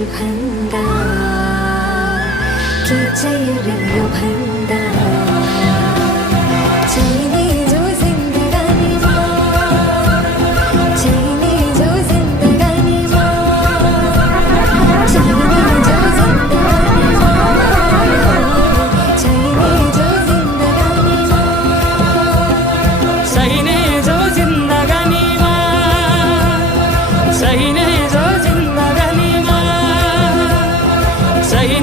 बोल भन्दा के चाहियो र यो भन्दा चाहिने जो जिन्दगानीमा चाहिने जो जिन्दगानीमा चाहिने जो जिन्दगानीमा चाहिने जो जिन्दगानीमा चाहिने जो जिन्दगानीमा चाहिने जो जिन्दगानीमा चाहिने